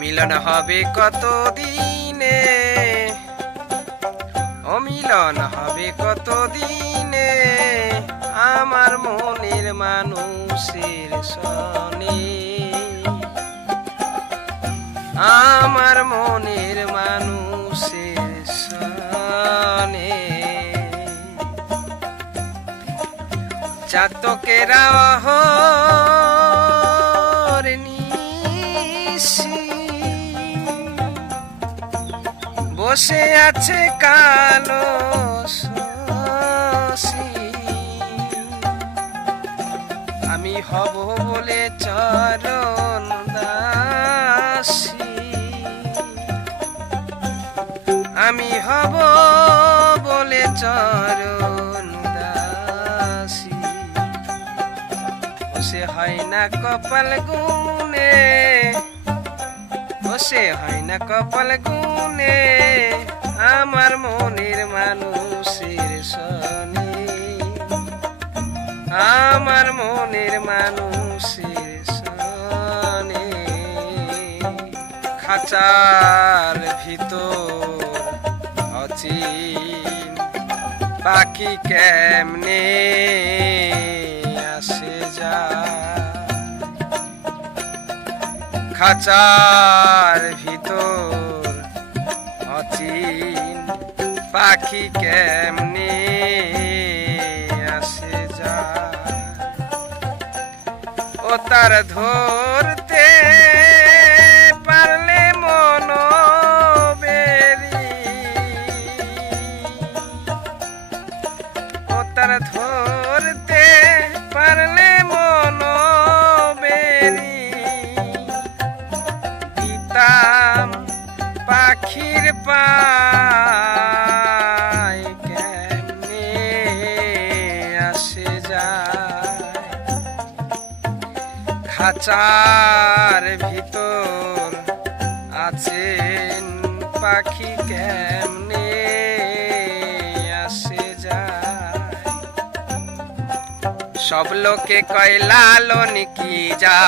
মিলন হবে কত দিনে, অমিলন হবে কত দিনে আমার মনের মানুষের সনে, আমার মনের মানুষের সনে। চাতকেরা বসে আছে কালো শশী, আমি হব বলে চরণ দাসী, আমি হব বলে চরণ দাসী। বসে হয় না কপাল গুনে, বসে হয় না কপাল গুনে আমার মনের মানুষের সনে, আমার মনের মানুষের সনে। খাঁচার ভিতর অচিন পাখি কেমনে আসে যায়, খাঁচার ভিতর অচিন পাখি কেমনে আসে যায়। ও তার ধরতে পারলে মন বেরি, ও তার ধরতে পারলে মন বেরি দিতাম পাখির পায় কেমনে আসে যায়। খাঁচার ভিতর আছেন পাখি কেমনে আসে যায়। সব লোকে কয় লালন কি যা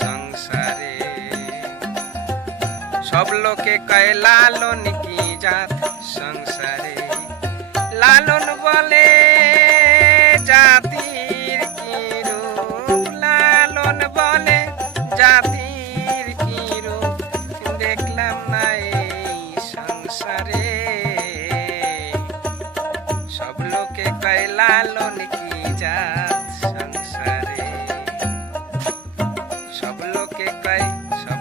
সংসারে, সব লোকে কয় লালন কি জাত সংসারে। লালন বলে জাতির কি রূপ, লালন বলে জাতির কি রূপ দেখলাম না এই সংসারে। সব লোকে কয় লালন কি জাত সংসারে, সব লোকে কয়, সব